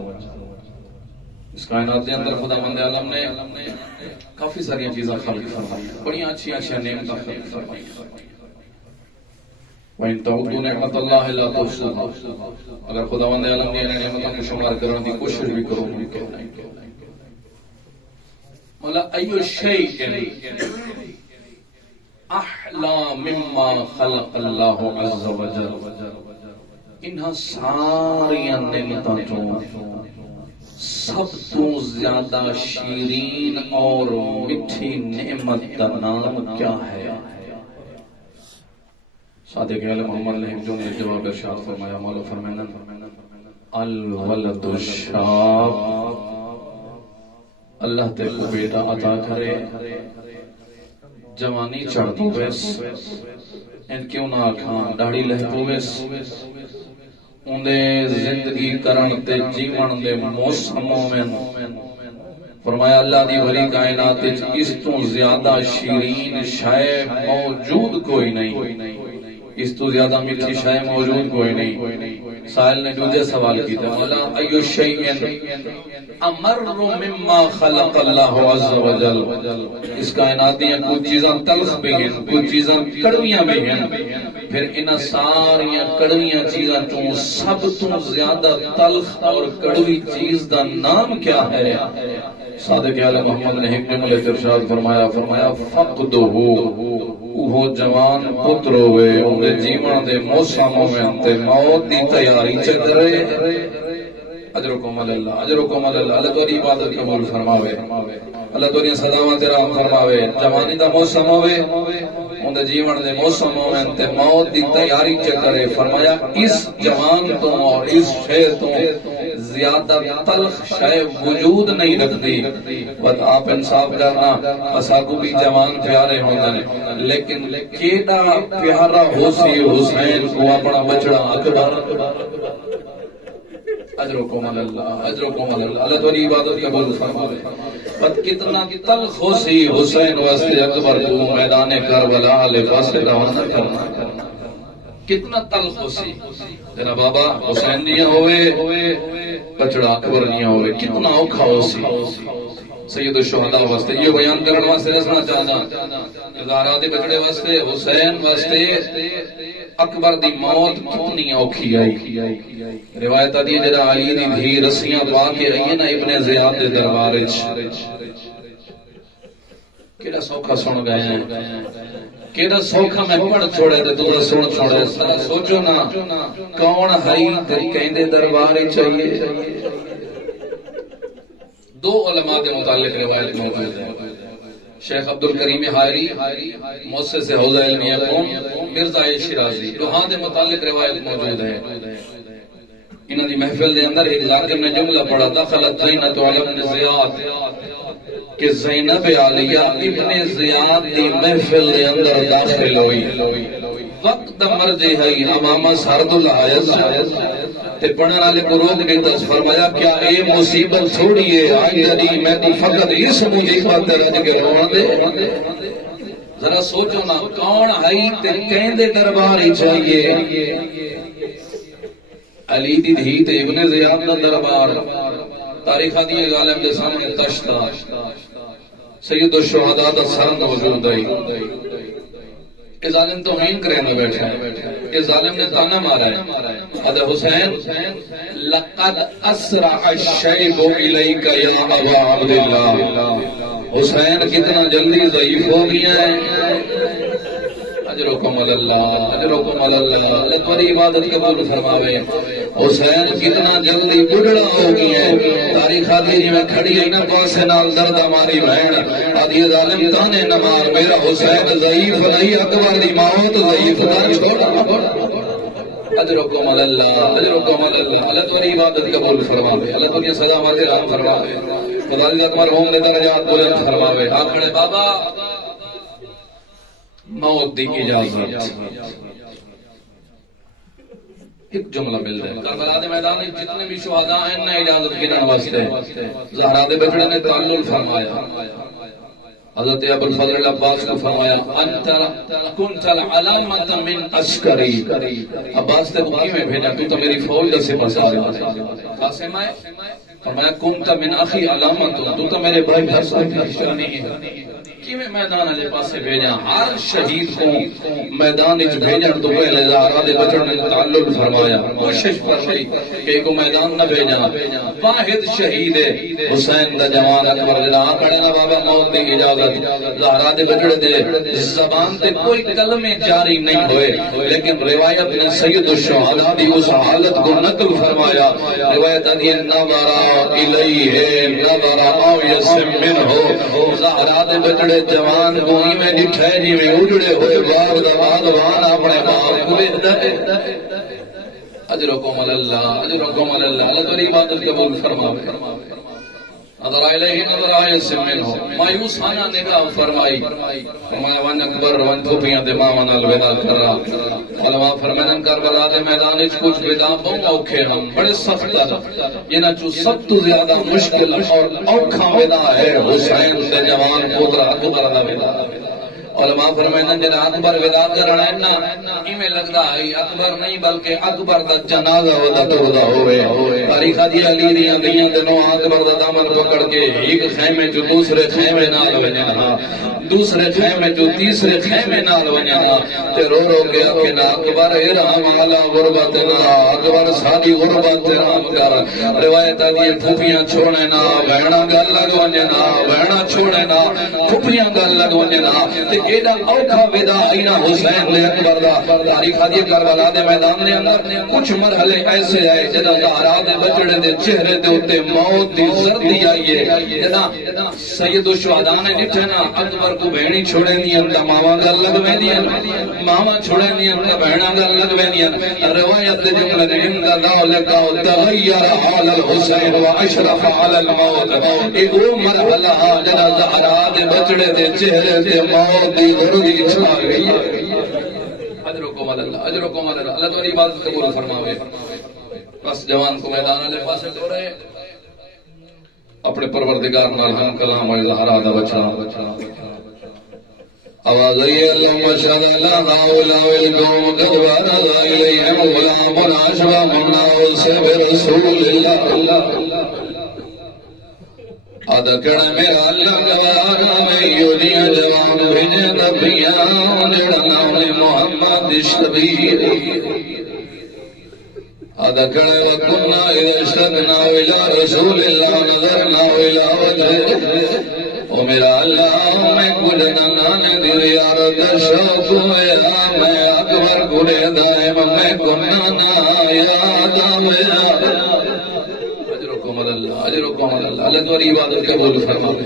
اس کائنات کے اندر خدا مند عالم نے کافی ساری چیزیں خلق فرمائی، بڑی اچھی نعمتیں خلق فرمائی۔ وَإِن تَعُدُّوا نِعْمَتَ اللَّهِ لَا تُحْصُوهَا، اگر خداوند عالم نے نعمتوں کو شمار کرنے کی کوشش بھی کرو ممکن نہیں۔ مولا ایو شیء احلا مما خلق اللہ عز و جل، انہاں ساری نعمتوں چوں سب تو زیادہ شیرین اور میٹھی نعمت کا نام کیا ہے؟ صادق آل محمد نے جو نے جواب ارشاد فرمایا، مولا فرمانا الولد الشاب، اللہ تے کو بیٹا عطا کرے، جوانی چڑھتی ویس ان کیوں نہ کھان داڑھی لہپو ویس، اندے زندگی کرن تے جیون دے موسموں میں، فرمایا اللہ دی بھری کائنات اس تو زیادہ شیرین شے موجود کوئی نہیں، اس تو زیادہ میٹھی شے موجود کوئی نہیں۔ سائل نے دوسرے سوال کی تھا، مولا ایو شیء امر مما خلق اللہ عز و جل، اس کائنات میں کچھ چیزاں تلخ بھی ہیں، کچھ چیزاں کڑویاں بھی ہیں، پھر ان ساری کڑویاں چیزاں تو سب تو زیادہ تلخ اور کڑوی چیز دا نام کیا ہے؟ صادق آل محمد نے ایک جملے ارشاد فرمایا، فقدہ، وہ جوان پتر ہوئے انہیں جیون دے موسموں میں انتے موت دی تیاری چکرے۔ اجرکم اللہ، اجرکم اللہ، اللہ توری عبادت قبول فرماوے، اللہ توری صداوات رام فرماوے۔ جوانی دا موسم ہوئے انہیں جیون دے موسموں میں انتے موت دی تیاری چکرے، فرمایا اس جوان تو اور اس شے تو زیادہ تلخ شے وجود نہیں رکھتی۔ بس آپ انصاف کرنا، اساکو بھی جوان پیارے ہوندے، لیکن کیڑا پیارا ہو سی حسین کو اپنا بچڑا اکبر۔ اجرکم اللہ، اجرکم اللہ، اللہ توری عبادت قبول فرمائے۔ بس کتنا تلخ ہو سی حسین واسطے اکبر کو میدان کربلا لباس روانہ کرنا۔ کتنا تلخ ہو سی تیرا بابا حسین جیاں ہوئے بچڑا اکبر جیاں ہوئے کتنا اوکھا ہو سی سید الشہداء واسطے یہ بیان کرنے واسطے رسنا چاہنا زہرا دے بچڑے واسطے حسین واسطے اکبر دی موت کتنی اوکھی آئی روایت دی جڑا علی دی دھی رسیاں پا کے آئی نا ابن زیاد دے دربار وچ کیڑا سوکھا سن گئے ہیں کیڑا سوکھا میں پڑھ چھوڑے تے تو سن چھوڑے سوچو نا کون ہئی تے کہندے دربار وچ چاہیے دو علماء کے متعلق روایت موجود ہے شیخ عبدالکریم حائری مؤسس حوزہ علمیہ قوم مرزا شیرازی دوہاں دے متعلق روایت موجود ہے انہاں دی محفل دے اندر ایک ذاکر نے جملہ پڑھا دخلت زینت علم زیاد کہ زینب عالیہ ابن زیاد دی محفل دے اندر داخل ہوئی وقت مرجے ہے امامہ سرد الحائز تے پڑھنے والے کو روک کے دس فرمایا کیا اے مصیبت تھوڑی ہے آئی علی میں تو فقط اس مصیبت رج کے روان دے ذرا سوچو نا کون آئی تے کہندے دربار ہی چاہیے علی دی دھی تے ابن زیاد دا دربار تاریخ دی ظالم دے سامنے تشتا سید الشہداء دا سرند موجود ہے کہ ظالم توہین کرنے بیٹھا ہے کہ ظالم نے تانا مارا ہے حضرت حسین لقد اسرع الشیب الیک یا ابا عبداللہ حسین کتنا جلدی ضعیف ہو گیا ہے اجرکم اللہ اجرکم اللہ اللہ تمہاری عبادت قبول فرماوے حسین کتنا جلدی بڑھڑا ہو گیا ہے تاریخ آدھی جی میں کھڑی ہے نا پاسے نال درد ہماری بہن آدھی ظالم تانے نمار میرا حسین ضعیف نہیں اکبر دی موت ضعیف نہ چھوڑا اجرکم اللہ اجرکم اللہ اللہ تمہاری عبادت قبول فرماوے اللہ تمہاری سزا ماتے رحم فرماوے خدا دی تمہارے ہوم نے درجات بلند فرماوے آکھڑے بابا موت دی اجازت ایک جملہ مل رہا ہے کربلا دے میدان میں جتنے بھی شہداء ہیں نہ اجازت گرن واسطے زہرا دے بچڑے نے تعلل فرمایا حضرت ابو الفضل عباس کو فرمایا انت کنت العلامت من عسکری عباس تے بکی میں بھیجا تو میری فوج سے بسا قاسم آئے فرمایا کنت من اخی علامت تو میرے بھائی گھر سے نشانی ہے کہ میں میدان علی پاسے بھیجا ہر شہید کو میدان اچ بھیجن تو پہلے زہرا دے بچڑ نے تعلل فرمایا کوشش فرمائی کہ کو میدان نہ بھیجا واحد شہید ہے حسین دا جوان اکبر جڑا کھڑے نا بابا موت دی اجازت زہرا دے بچڑ دے زبان تے کوئی کلمے جاری نہیں ہوئے لیکن روایت نے سید الشہداء دی اس حالت کو نقل فرمایا روایت دی نظر الیہ نظر او یسم منہ زہرا دے بچڑ جوان گوئی میں ڈٹھے جی میں اجڑے ہوئے باغ دا باغوان اپنے باغ کو لیتا ہے اجرکم اللہ اجرکم اللہ اللہ تمہاری عبادت قبول فرماوے نظر علیہ نظر آئے سے منہ مایوس آنا نگاہ فرمائی فرمایا وان اکبر وان پھوپیاں دے ماما نال ودا کر رہا علماء فرمائن کربلا دے میدان وچ کچھ ودا بہت اوکھے ہم بڑے سخت جنہاں چوں سب تو زیادہ مشکل اور اوکھا ودا ہے حسین دے جوان پوترا اکبر دا ودا علماء فرمائن جنہاں اکبر ودا کرنا ہے نا ایویں لگدا ہے اکبر نہیں بلکہ اکبر دا جنازہ ودا ٹردا ہوئے تاریخ دی علی دیاں دیاں دے نو اکبر دا دامن پکڑ کے ایک خیمے جو دوسرے خیمے نال ونجنا دوسرے خیمے جو تیسرے خیمے نال ونجنا تے رو رو کے کہ اکبر ارحم علی غربتنا اکبر ساری غربت رحم کر روایت دی پھوپیاں چھوڑے نا بہنا گل لگ ونجنا بہنا چھوڑے نا پھوپیاں گل لگ ونجنا تے ایڈا اوکھا ودا اینا حسین نے اکبر دا تاریخ دی کربلا دے میدان دے اندر کچھ مرحلے ایسے آئے جدا زہرا دے بچڑے دے چہرے دے اوتے موت دی زردی آئی ہے جدا سید الشہداء نے ڈٹھے نا اکبر کو بہنی چھوڑے نہیں اندا ماما گل لگ ویندیاں ماما چھوڑے نہیں اندا بہنا گل لگ ویندیاں روایت دے جملے نے ان ذالک تغیر حال الحسین واشرف علی الموت اے وہ مرحلہ جدا زہرا دے بچڑے دے چہرے دے موت دی زردی چھا گئی ہے اجرکم اللہ اجرکم اللہ اللہ تمہاری عبادت قبول فرماوے بس جوان کو میدان والے پاسے تو رہے اپنے پروردگار نال ہم کلام والے زہرا دا بچڑا آواز اللهم اشهد ان لا هؤلاء القوم قد ورد اليهم غلام اشبهنا برسول الله ادکڑ میرا اللہ گوانا میں یونی جوان بھیجے نبیاں جڑنا محمد شبیر ادکڑ وکنا ارشدنا الى رسول اللہ نظرنا الى وجهه او میرا اللہ میں کلنا نانے دل یار دشوق ہویا میں اکبر کلے دائم میں کنا نا یاد آویا اجرکم اللہ اللہ تمہاری عبادت قبول فرمائے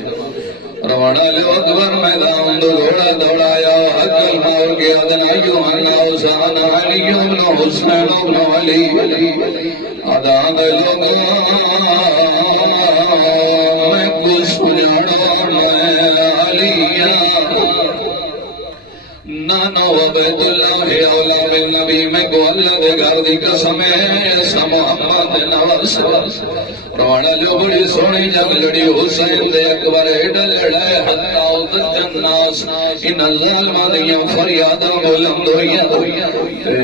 روانہ لے اکبر میدان دوڑا دوڑایا حقل ماور کے ادنائیو انہا حسان علی ابن حسین ابن علی آدھان لوگا میں کچھ جڑا میں علیہ نانا وبید اللہ اولاد النبی میں کو اللہ دے گھر دی قسم ہے ایسا محمد نواز روانہ جو بڑی سونی جنگ لڑی حسین دے اکبر ایڈل لڑائے حتی ادت الناس ان ظالمان دیا فریادا بلند ہویا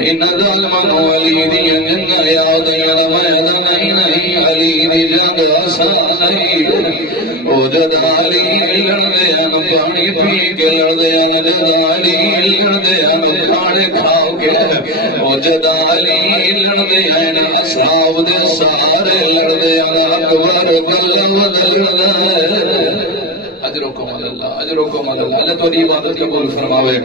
ان ظالمان علی دیا جنگ یاد میدہ نہیں علی دی جنگ آسان نہیں او جد علی لڑدے ان پانی پی کے لڑدے ان جد علی لڑدے ان کھانے کھاؤ کے او جد علی لڑدے ان اصحاب دے سارے لڑدے ان اکبر کلم لڑدے اجرکم اللہ اجرکم اللہ اللہ تو عبادت قبول فرماوے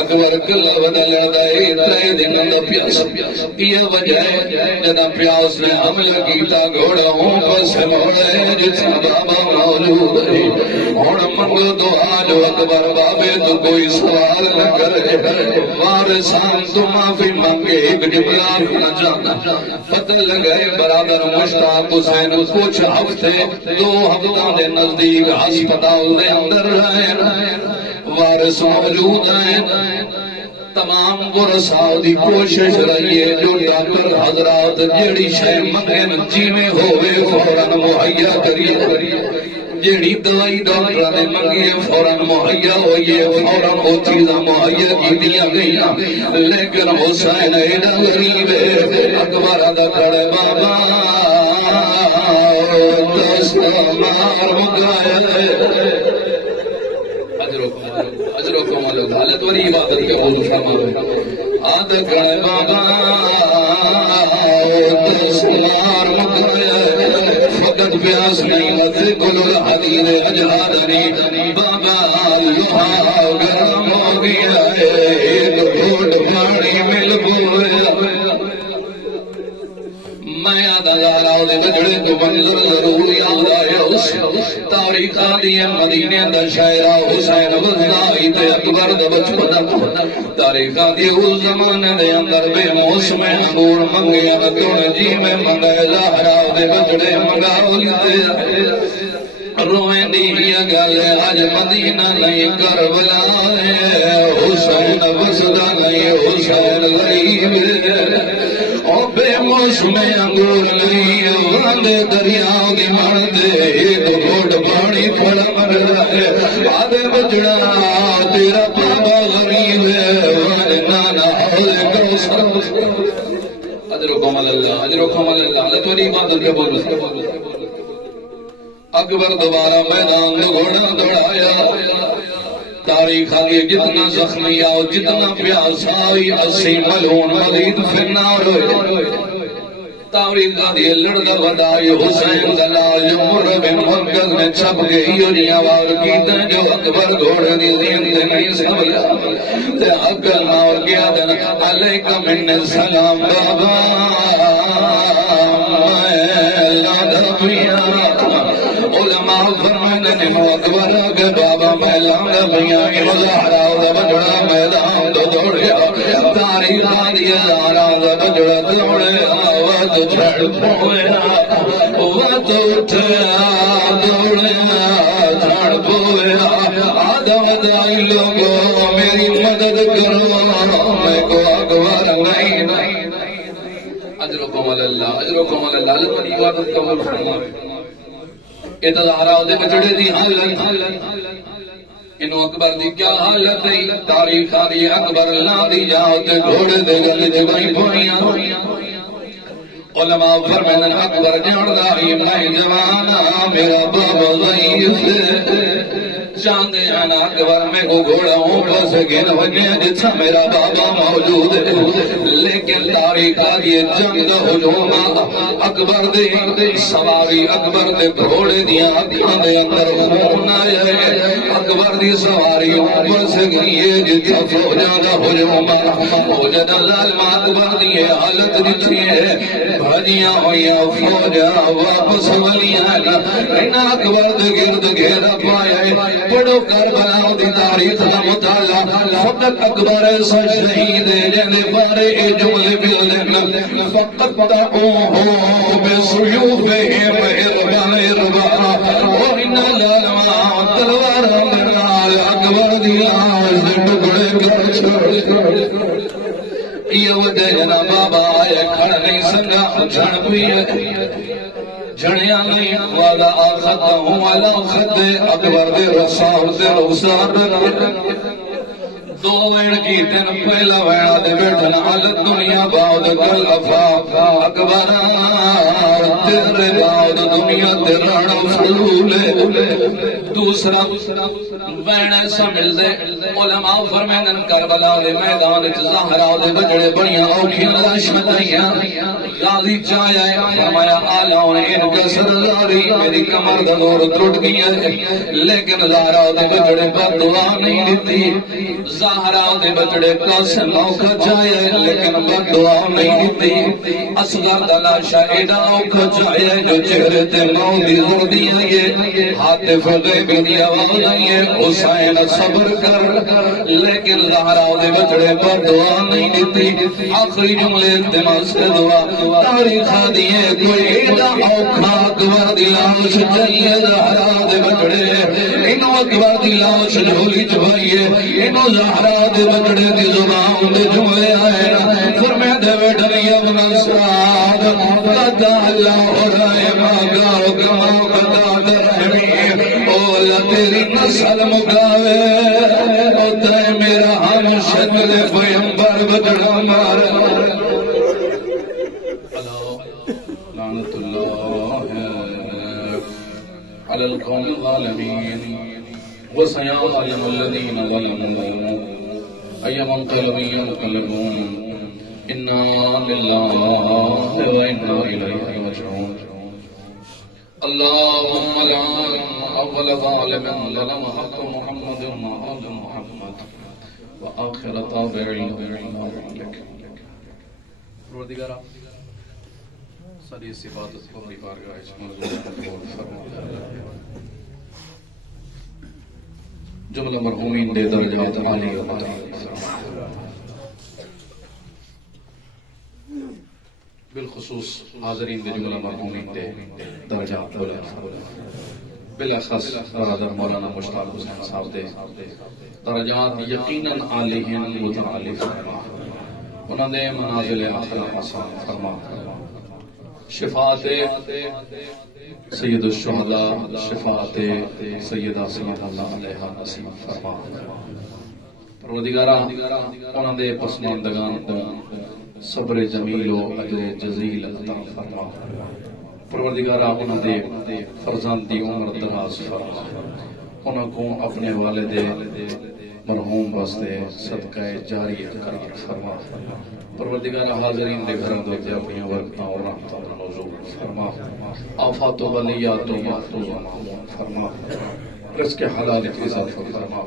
اکبر کلم لڑدے اتنے دن اندر پیاس یہ وجہ ہے جدا پیاس نے حملہ کیتا گھوڑا ہوں پس موڑے جتنا بابا موجود ہے اور منگو دعا جو اکبر بابے تو کوئی سوال نہ کرے وارثان تو معافی مانگے ایک جبلار نہ جانا پتہ لگے برادر مشتاق حسین کچھ ہفتے 2 ہفتہ دے نزدیک ہسپتال دے اندر رہے وارث موجود ہیں تمام ورثاء دی کوشش رہی ہے جو ڈاکٹر حضرات جیڑی شے منگن جی میں ہوئے فوراً مہیا کریے جیڑی دوائی ڈاکٹر نے منگی فوراً مہیا ہوئی ہے فوراً وہ چیزاں مہیا کی دیا گئی لیکن حسین ایڈا غریب ہے اکبر ادا کھڑے بابا دست مار مگایا ہے اجرکم اللہ اللہ تمہاری عبادت کے قبول فرمائے آد کھڑے بابا دست مار مگایا فقط پیاس نہیں لتے کل الحدید اجہادنی بابا اللہ گرم ہو گیا ہے ایک گھوٹ پانی مل گوئے میں یاد آزارہ دے جڑے کو منظر ضرور یاد آیا اس تاریخ آدھی مدینے دا شاعرہ حسین وزائی تے اکبر دا بچپنا تاریخ آدھی اس زمانے دے اندر بے موسم انگور منگے انتون جی میں منگے زہرہ دے بچڑے منگاو لیتے روئیں دیا گلے آج مدینہ نہیں کربلا ہے حسین وزدہ نہیں حسین غریب او بے موسم انگور نہیں واندے دریاؤ دی مردے ایک گھوٹ پانی پھڑا مر رہے آدھے بچڑا تیرا بابا غریب ہے واندے نانا حوض کوسر اجرکم اللہ اجرکم اللہ اللہ تو عبادت کے بول اکبر دوبارہ میدان میں گھوڑا دوڑایا تاریخ آگے جتنا زخمی آؤ جتنا پیاس آئی 80 ملون مزید فرنار ہوئے تاریخ آگے لڑگا بدائی حسین دلال مر بن مرکز میں چھپ گئی اور آوار کیتا جو اکبر گھوڑے دی زندگی نہیں سمجھا تے اکبر مار گیا دن علیکم من السلام بابا اللہ دبیا علماء فرمانے نے اکبر کے بابا میلان دبیا کی مظاہرہ بجڑا میدان تو دوڑیا تاریخ آدھی ادارہ بجڑا دوڑے آواز چھڑ پویا وقت اٹھیا دوڑیا چھڑ پویا آدم دائی لوگوں میری مدد کرو میں کو اکبر نہیں اجرکم اللہ اجرکم اللہ اللہ پر عبادت قبول فرمائے اتظاہرہ دے بچڑے دی حالت انہوں اکبر دی کیا حالت ہے تاریخ آدھی اکبر اللہ دی جاؤ تے گھوڑے دے گل دے بھائی بھوئیاں علماء فرمائن اکبر جاندہ ہی میں جوانا میرا بابا ضعیف چاندے جانا اکبر میں کو گھوڑا ہوں بس گن وجہ جتسا میرا بابا موجود ہے لیکن تاریخ آدھی جنگ ہجوم اکبر دے سواری اکبر دے گھوڑے دیا اکبر دے اندر خون آیا ہے اکبر دی سواری بس گئی جتسا فوجہ دا ہجوم فوجہ دا ظالم اکبر دی حالت جتسی ہے بھجیاں ہویا فوجہ واپس ولیاں ان اکبر دے گرد گھیرا پایا ہے پڑھو کربلا دی تاریخ دا مطالعہ فقط اکبر ایسا شہید ہے جنہیں بارے جملے بلدن فقط دعوہو بسیوفہم اربان اربا وإن لالما تلوارا منال اکبر دی آز ٹکڑے کر چھوڑ یہ وجہ جنا بابا آئے کھڑ نہیں سنگا جھڑ بھی جھڑیاں نہیں والا آخد ہوں والا خد اکبر دے رسال دے رسال دو وین کی تین پہلا وینا دے بیٹھنا حالت دنیا باؤد کل افاق اکبر تیرے باؤد دنیا تیران فلول دوسرا وینا ایسا مل دے علماء فرمینن کربلا دے میدان ظاہرہ دے بجڑے بڑیاں اوکھیاں راشمتائیاں غازی چاہیا ہے فرمایا آلیاں نے ان کا سرداری میری کمر دا دور ٹوٹ گیا ہے لیکن ظاہرہ دے بجڑے پر دعا نہیں دیتی ظاہرہ دے بجڑے کاسے موقع چاہیا ہے لیکن پر دعا نہیں دیتی اصغر دلاشا ایڈا موقع چاہیا ہے جو چہرے تے ماؤں دی زور دیا ہے حاطف غیبی دی آواز نہیں ہے حسین صبر کر لیکن ظاہرہ دے بجڑے پر دعا نہیں دیتی آخری جملے اتماع سے دعا تاریخ دیئے کوئی ایڈا اوکھا اکبر دی لاش چلیے ظاہرہ دے بجڑے انہوں اکبر دی لاش جھولی چبھائیے انہوں ظاہرہ دے بجڑے دی زبان دے جملے آئے فرمے دے بیٹھنی ابن سعاد قدا اللہ ہو رہے ماگاو گماو قدا درہنی اولا تیری نسل مکاوے او تے میرا ہم شکل پیمبر بجڑا مار لعنت اللہ على القوم الظالمين وسيعلم الذين ظلموا أي منقلب ينقلبون إنا لله وإنا إليه راجعون اللهم لعن أول ظالم ظلم حق محمد وآل محمد وآخر تابع لك پروردگارا ساری صفات کو اپنی بارگاہ میں منظور فرما جملہ مرحومین دے درجات عالی و متعالی فرما بالخصوص حاضرین دے جملہ مرحومین دے درجات عالی فرما بالاخص برادر مولانا مشتاق حسین صاحب دے درجات یقیناً عالی ہیں متعالی فرما انہوں نے منازل آخر آسان فرما شفاعت سید الشہداء شفاعت سیدہ صلی اللہ علیہ نصیب فرما پروردگارہ انہوں نے پسماندگان کو صبر جمیل و اجر جزیل عطا فرما پروردگارہ انہوں نے فرزندی عمر دراز فرما انہوں کو اپنے والد مرحوم واسطے صدقہ جاری قرار فرما پروردگار حاضرین دے گھروں دے اپنی برکتاں اور رحمتاں نزول فرما آفات و بلیات و محفوظ و معمون فرما رزق حلال اضافہ فرما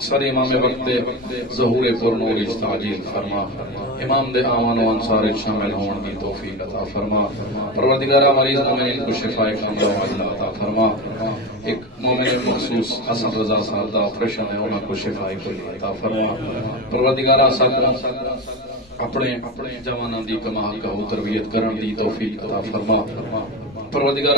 سر امام وقت ظہور پر نور تعجیل فرما امام دے آمان و انصار شامل ہون کی توفیق عطا فرما پروردگار مریض مومنین کو شفاء کاملہ و عاجلہ عطا فرما ایک مومن مخصوص حسن رضا صاحب دا آپریشن ہے انہوں کو شفاء عطا فرما پروردگار اپنے جوانان دی کمال کا تربیت کرن دی توفیق عطا فرما پروردگار